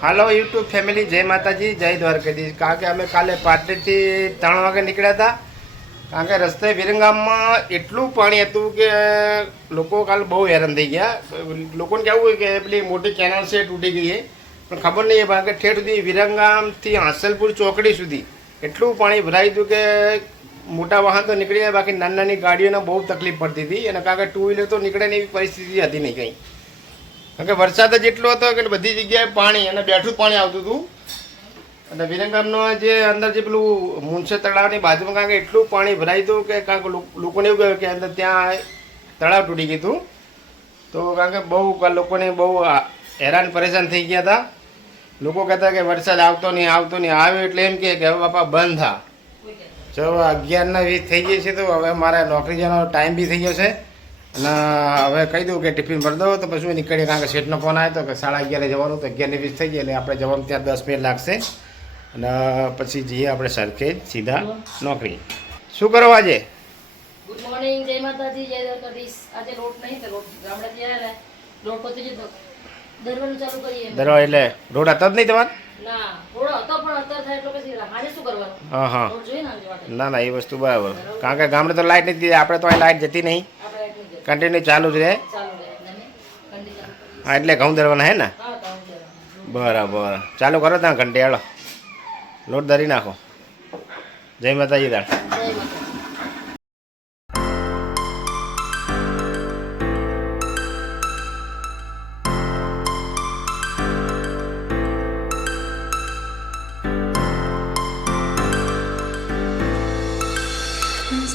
હાલો YouTube family, જય માતાજી, જય દ્વારકાધીશ. કારણ કે અમે કાલે પાટડીથી 3 વાગે નીકળ્યા હતા. કારણ કે રસ્તે વિરંગામમાં એટલું પાણી હતું કે લોકો કાલે બહુ હેરાન થઈ ગયા. લોકોને કહેવું હોય કે પેલી મોટી કેનાલ છે તૂટી ગઈ છે, પણ ખબર નહીં. કારણ કે ઠેઠ સુધી વિરંગામથી હાંસલપુર ચોકડી સુધી એટલું પાણી ભરાયું હતું કે મોટા વાહન તો નીકળી ગયા, બાકી નાની નાની ગાડીઓને બહુ તકલીફ પડતી હતી. અને કારણ કે 2 વ્હીલર તો નીકળે એવી પરિસ્થિતિ હતી નહીં કંઈ. કારણ કે વરસાદ જ એટલો હતો કે બધી જગ્યાએ પાણી અને બેઠું પાણી આવતું હતું. અને વિરંગામનો જે અંદર જે પેલું મુનસે તળાવની બાજુમાં કારણ કે એટલું પાણી ભરાયું હતું કે કારણ કે લોકોને એવું કહ્યું કે અંદર ત્યાં તળાવ તૂટી ગયું હતું. તો કારણ કે બહુ લોકોને બહુ હેરાન પરેશાન થઈ ગયા હતા. લોકો કહેતા કે વરસાદ આવતો નહીં આવ્યો એટલે એમ કે હવે બાપા બંધ થા. ચલો 11:20 થઈ ગઈ છે, તો હવે મારે નોકરી જવાનો ટાઈમ બી થઈ ગયો છે. અને હવે કહી દઉં કે ટિફિન ભરી દો તો પછી નીકળીએ. કારણ કે શેઠનો ફોન આવ્યો તો કે 11:30 જવાનું, તો 11:20 થઈ જાય એટલે આપણે જવાનું ત્યાં 10 મિનિટ લાગશે. અને પછી જઈએ આપણે સરખેજ સીધા નોકરી. શું કરો આજે? ગુડ મોર્નિંગ, જય માતાજી, જય દ્વારકાધીશ. આજે લોટ નહીં તો લોટ ગામડે ગયા લોટ પતી જતો દરવાનું ચાલુ કરીએ. દરવા એટલે રોડ હતા જ નહીં તમારે? ના, થોડો હતો પણ અત્યારે થાય એટલે પછી હાજે શું કરવાનું? હા હા, લોટ જોઈએ ને આજે માટે. ના એ વસ્તુ બરાબર. કારણ કે ગામડે તો લાઇટ નથી, આપણે તો અહીં લાઇટ જતી નહીં, આપણે એટલું જ કન્ટિન્યુ ચાલુ જ રહે. ચાલુ રહે એટલે કંડી ચાલુ કરીએ. હા, એટલે ઘઉં દરવાના હે ને? હા, તો હું જવાનું. બરાબર, ચાલુ કરો ત્યાં ઘંટી. હાલો લોટ ધરી નાખો. જય માતાજી દાળ. જય માતાજી.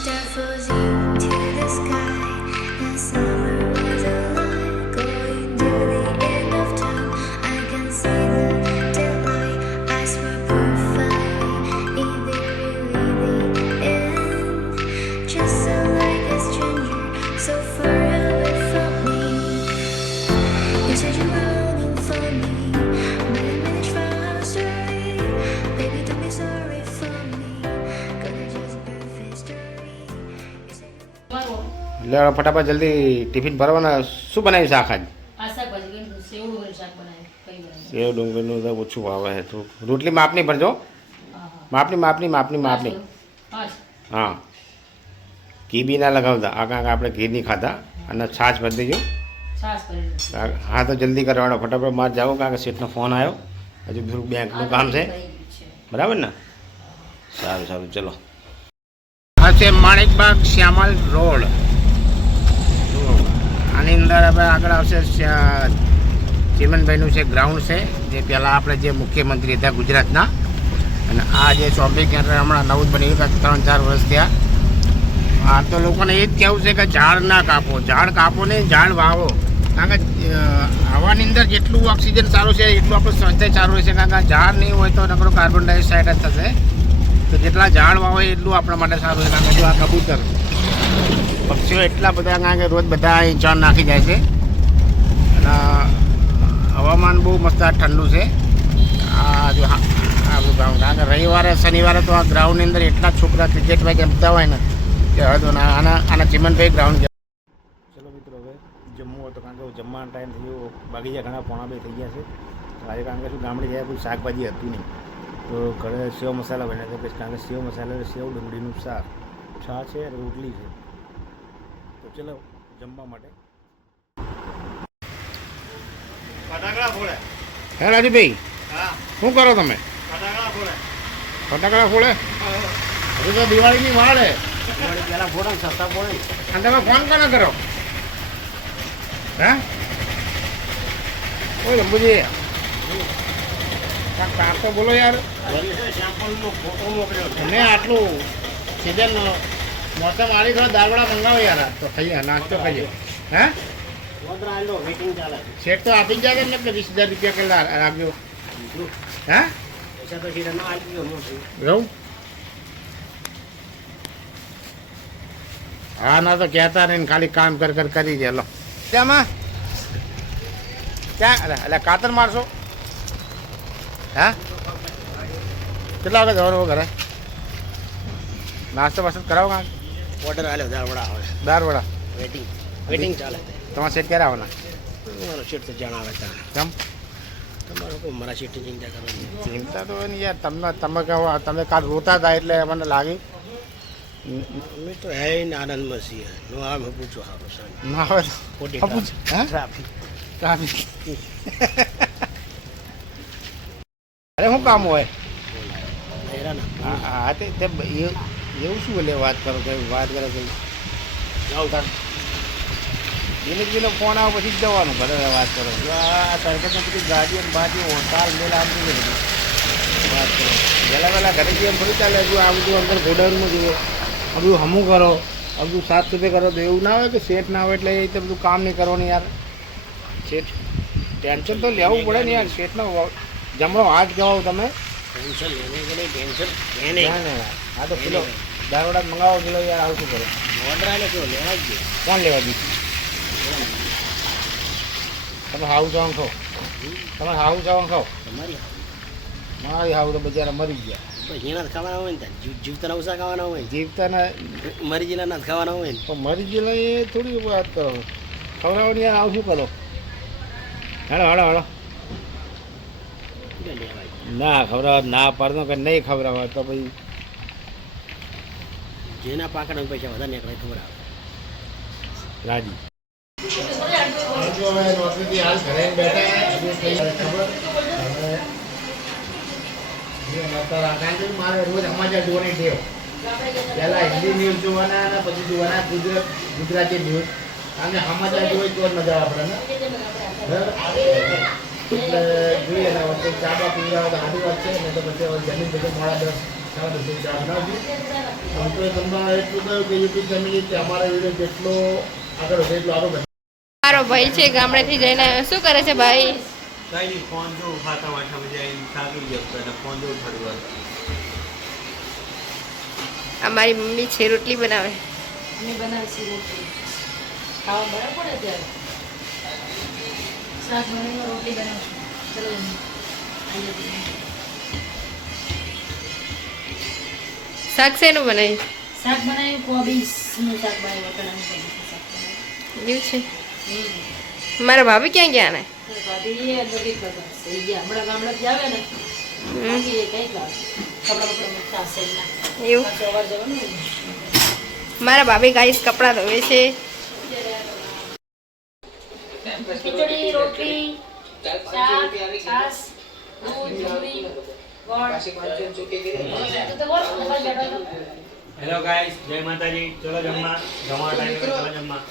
Star floating to the sky, and summer was alive, going to the end of time. I can see the daylight. I swear perfectly, is it really the end? Just so like a stranger, so far away from me. You said you were looking for me, but I managed from our story. Baby, don't be sorry for me, 'cause it's just a perfect story. મારું એટલે ફટાફટ જલ્દી tiffin ભરવાના. શું બનાવ્યું શાક આજ? આ શાકભાજી ગયું સેવડું શાક બનાવ્યું. કઈ બનાવ્યું? સેવ ડુંગળીનું તો ઓછું ભાવે છે. તો રોટલી માપની ભરજો. હા હા. માપની. પાંચ. હા, ઘી બી ના લગાવતા. આ કાંક આપણે ઘી નહીં ખાતા. અને છાશ ભરી દેજો. છાશ કરી દીધું. હા, તો જલ્દી કરવાનો. ફટાફટ માર જાઓ, કારણ કે શેઠનો ફોન આવ્યો. હજુ થોડુંક બેંકનું કામ છે. બરાબર ને? સારું ચલો. આ છે માણેકબાગ શ્યામલ રોડ. આની અંદર હવે આગળ આવશે ચીમનભાઈનું છે ગ્રાઉન્ડ છે, જે પહેલાં આપણે જે મુખ્યમંત્રી હતા ગુજરાતના. અને આ જે શોપિંગ સેન્ટર હમણાં નવું જ બન્યું, 3-4 વર્ષ થયા. આ તો લોકોને એ જ કહેવું છે કે ઝાડ ના કાપો, ને ઝાડ વાવો. કારણ કે હવાની અંદર જેટલું ઓક્સિજન સારું છે એટલું આપણું સ્વાસ્થ્ય સારું રહેશે. કારણ કે ઝાડ નહીં હોય તો નકરો કાર્બન ડાયોક્સાઇડ જ થશે. તો જેટલા ઝાડ વાવો એટલું આપણા માટે સારું છે. કારણ કે જો આ કબૂતર પક્ષીઓ એટલા બધા, કારણ કે રોજ બધા અહીં ચાન નાખી જાય છે. અને હવામાન બહુ મસ્ત ઠંડુ છે. આ જો આપણું ગ્રાઉન્ડ, કારણ કે રવિવારે શનિવારે તો આ ગ્રાઉન્ડની અંદર એટલા છોકરા ક્રિકેટ મેચ રમતા હોય ને કે હદ. આના ચીમનભાઈ ગ્રાઉન્ડ. ચલો મિત્રો, હવે જમવું હતો. કારણ કે જમવાનો ટાઈમ થઈ ગયો, બાગીજા ઘણા પોણા 2 થઈ ગયા છે. આજે કારણ કે શું ગામડે ગયા કોઈ શાકભાજી હતું નહીં, તો ઘરે સેવ મસાલા બન્યા છે. પછી કારણ કે સેવ મસાલા, સેવ ડુંગળીનું શાક, છાશ છે, રોટલી છે. તો ચલો જમવા માટે. હે રાજુભાઈ, શું કરો તમે? ફટાકડા ફોડે? હજુ તો દિવાળીની વાળ હે. દિવાળી પહેલાં ફોડે, સસ્તા ફોડે. અને તમે ફોન કોને કરો? હે ઓય લંબુજી, કાક તો બોલો યાર. મને આટલું સિઝન મોસમ આવી થોડા દાળવડા મંગાવો યાર. તો ખાઈએ, નાસ્તો કરીએ. હે શેઠ તો આપી જ જાય ને કે 20,000 રૂપિયા કેટલા રાખજો. હે રહું? હા, ના તો કહેતા નહીં, ખાલી કામ કરી દે. લો ત્યાંમાં ક્યાં એટલે કાતર મારશો? હા, કેટલા વાગે જવાનું ઘરે? નાસ્તો વાસ્તો કરાવો. કાંક ઓર્ડર આલ્યો દાળવડા દાળવડા વેટિંગ ચાલે. તમારા સેટ ક્યારે આવવાના? તમારો શેઠ તો જણાવે ત્યાં કેમ? તમારો મારા સીટની ચિંતા કરવાની ચિંતા તો નહીં યાર, તમે કહો, તમે કાલ રોતા હતા એટલે મને લાગી. અમે તો હે ને આનંદમાં છીએ નો આમ પૂછો સારું સારું ના હવે તો ખોટી આપું છું. હા? Traffic traffic. અરે શું કામ હોય? હેરા ના હા હા તે એવું શું એટલે વાત કરો કે વાત કરે કે જાઓ તાર દિનેશજીનો ફોન આવે પછી જ જવાનું ઘરે વાત કરો. જો આ તરકતમાં બધી ગાડીઓ ને બાજીઓ હોટાલ મેળ આમ નહીં બધી વાત કરો. વહેલા ઘરે જઈએ એમ થોડું ચાલે. હજુ આ બધું અંદર ગોડાઉનમાં જોઈએ, આ બધું હમું કરો, આ બધું સાફ સફાઈ કરો. તો એવું ના હોય કે સેટ ના હોય એટલે એ રીતે બધું કામ નહીં કરવાનું યાર. સેટ ટેન્શન તો લેવું પડે ને યાર. સેટનો જમણો હાથ કહેવાઓ તમે. ટેન્શન લેને કે નહીં ટેન્શન ના એને ના યાર, આ તો કિલો દારોડા મંગાવો કિલો યાર, આવું શું કરો? ઓર્ડર કેવો લેવા જ જોઈએ કોણ લેવા દીધું? તમે હાઉ જવાનું ખાઓ, તમે હાઉ જવાનું ખાઓ. તમારી મારી હાઉ તો બજારા મરી ગયા. હીણા ખાવાના હોય ને ત્યાં જીવતા ઉષા ખાવાના હોય જીવતાના મરી ગયેલા ના ખાવાના હોય ને તો મરી ગયેલા એ થોડી વાત કરો. ખવડાવવાની યાર, આવું શું કરો? Hello hello hello. એટલે લેવાય ના ખવડાવવા ના પાડતો કે નહીં ખવડાવવા તો પછી જેના પાકડા પૈસા વધારે નીકળે ખબર આવે રાજી. નોકરીથી હાલ ઘરે બેઠા મારે રોજ સમાચાર જોવાની ટેવ. પહેલાં હિન્દી ન્યૂઝ જોવાના અને પછી જોવાના ગુજરાતી ન્યૂઝ. કારણ કે સમાચાર જોઈએ તો જ મજા આવે આપણને. એટલે જોઈએ ને વચ્ચે ચા બા પીવા તો સારી વાત છે ને, તો પછી હવે જમીન જગ્યા મોડા 10 ચા બનાવજો. આમ તો તમને એટલું કહ્યું કે યુટ્યુબ ફેમિલી કે અમારો વિડીયો જેટલો આગળ વધે એટલો આગળ વધે. મારો ભાઈ છે ગામડેથી જઈને શું કરે છે ભાઈ? કઈ નહીં ફોન જો ખાતા વાંચા જાય થાકી ગયો તો ફોન જો થોડી વાર અમારી મમ્મી છે રોટલી બનાવે. અમે બનાવીશું રોટલી. ખાવા બરાબર પડે ત્યારે શાક બનાવીને રોટલી બનાવશું. ચલો આવીએ છીએ. શાક શેનું બનાવ્યું? શાક બનાવ્યું કોબીજનું શાક બનાવ્યું, વટાણાનું કોબીજનું શાક બનાવ્યું. એવું છે. મારા ભાભી ક્યાં ગયા ને? ભાભી એ નજીક બતાવશે. એ ગયા હમણાં ગામડેથી આવે ને બાકી એ કંઈક લાવે કપડાં બપડા મૂકતા હશે એમના. એવું. પાછું અવાર જવાનું હોય ને. મારા ભાભી ગાઈસ કપડાં ધોવે છે. ખીચડી, રોટલી, શાક, છાશ, દૂધ, પૂરી, ગોળ. તો બોલ, મોબાઈલ બેઠો હતો. હેલો ગાઈસ, જય માતાજી. ચલો જમવા ટાઈમ ચલો જમવા.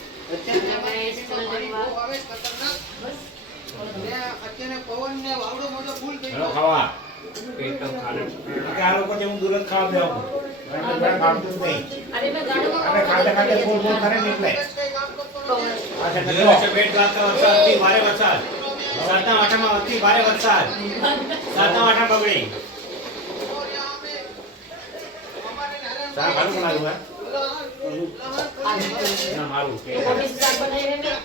હેલો ખાવા. આ લોકો જેવું દૂર જ ખાવા દેવું. ખાતું જ નહીં. અરે મેં ગાડું આપણે ખાતે ખાતે ફોન ફોન કરે ને એટલે. આ છે હેલો છે પેટ ગાતા વરસાદથી ભારે વરસાદ. સાતના આઠામાં અતિ ભારે વરસાદ. સાતના આઠા બગડી. સારા ખાલું બનાવ્યું હે? ના મારું કોબીજનું શાક બનાવ્યું મેં.